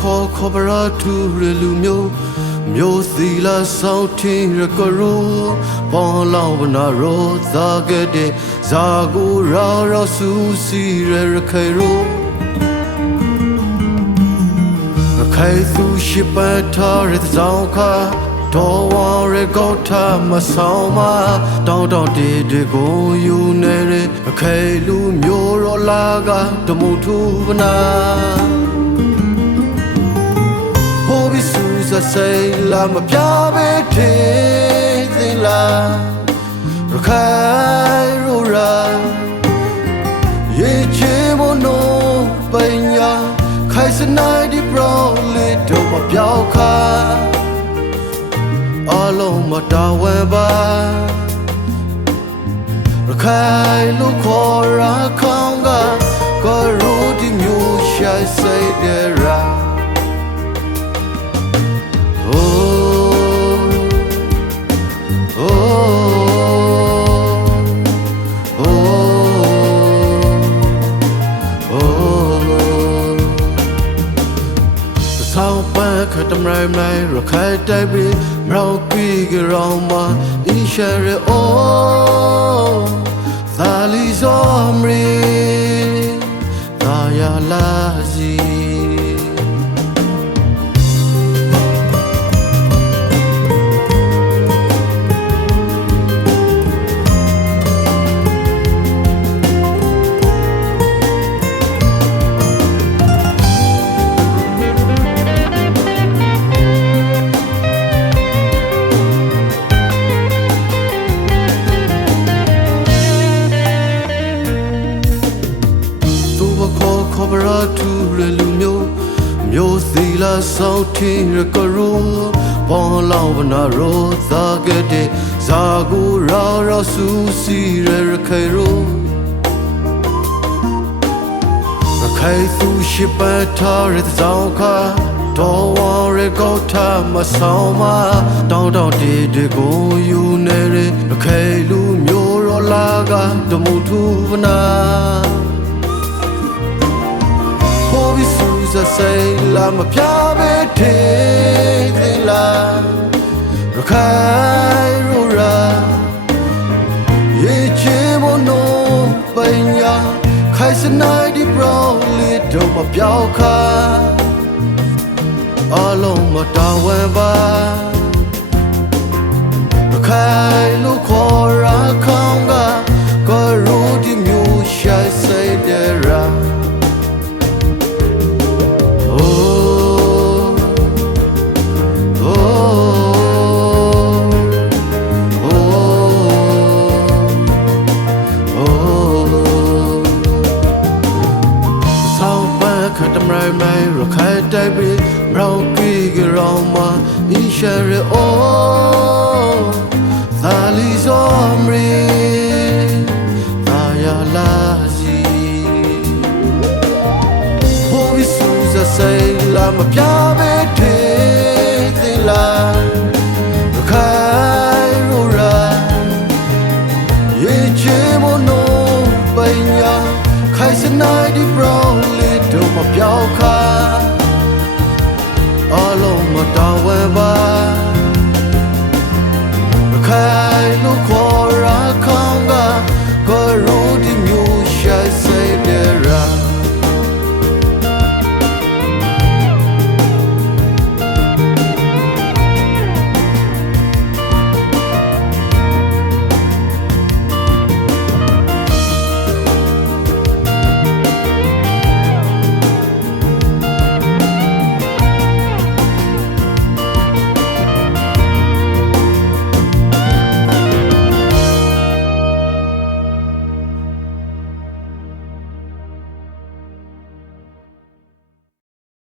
ခေါ်ခေါ်ပရာထူရလူမျိုးစီလာဆောင်ထင်းရကရိုပေါင်းလောင်ဝနာရောသာခဲ့တဲ့ဇာကိုရာဆူစီရခေရိုခိုင်သူရှိပတ်ထားတဲ့ဇောင်းခါတော်ဝါရကောက်ထားမဆောင်မတောင်းတွေကိုယူနေတဲ့အခဲလူမျိုးရောလာကတမှုထူပနာဟိုဘီဆူစsayလာမပြပဲထေးသိလားရခိုင်ရိုရာရေချေမနိုပညာခိုင်စနိုင်ဒီဘရောလေးတော့မပြောက်ခါအလုံးမတော်ဝဲပါရခိုင်လူခေါ်ရာခေါင်းကကိုရိုဒီမျိုးရှိုက်စိတ်တဲ့ရာ ทำไรไม่รักใครได้บีเราคุยกันเรามาอินเชอร์โอซาลิซอมรีตายาลาซีခေါ်ပရာထူရလူမျိုးစီလာဆောင်ထင်းရကရိုပေါင်းလောင်ဝနာရောသာခဲ့တဲ့ဇာကိုရာဆူစီရခေရိုရခိုင်သူရှိပတ်ထားတဲ့ဇောင်းခါတော်ဝါရကောက်ထားမဆောင်မတောင်းတွေကိုယူနေရခေလူမျိုးရောလာကတမှုထူပနာsay la ma pya be the the la rakai ro ra ye che mo no panya khai sanai di bro le do ma pyao kha along ma ta wan ba rakai lu kho ra khong ga ko ro di myu shai say de raทำไรไม่รักใครได้บีเราคุยกันเรามาอินเชอร์โอซาลิซอมรีตายาลาซีโฮบิสูจะ say ลามาพิาเบ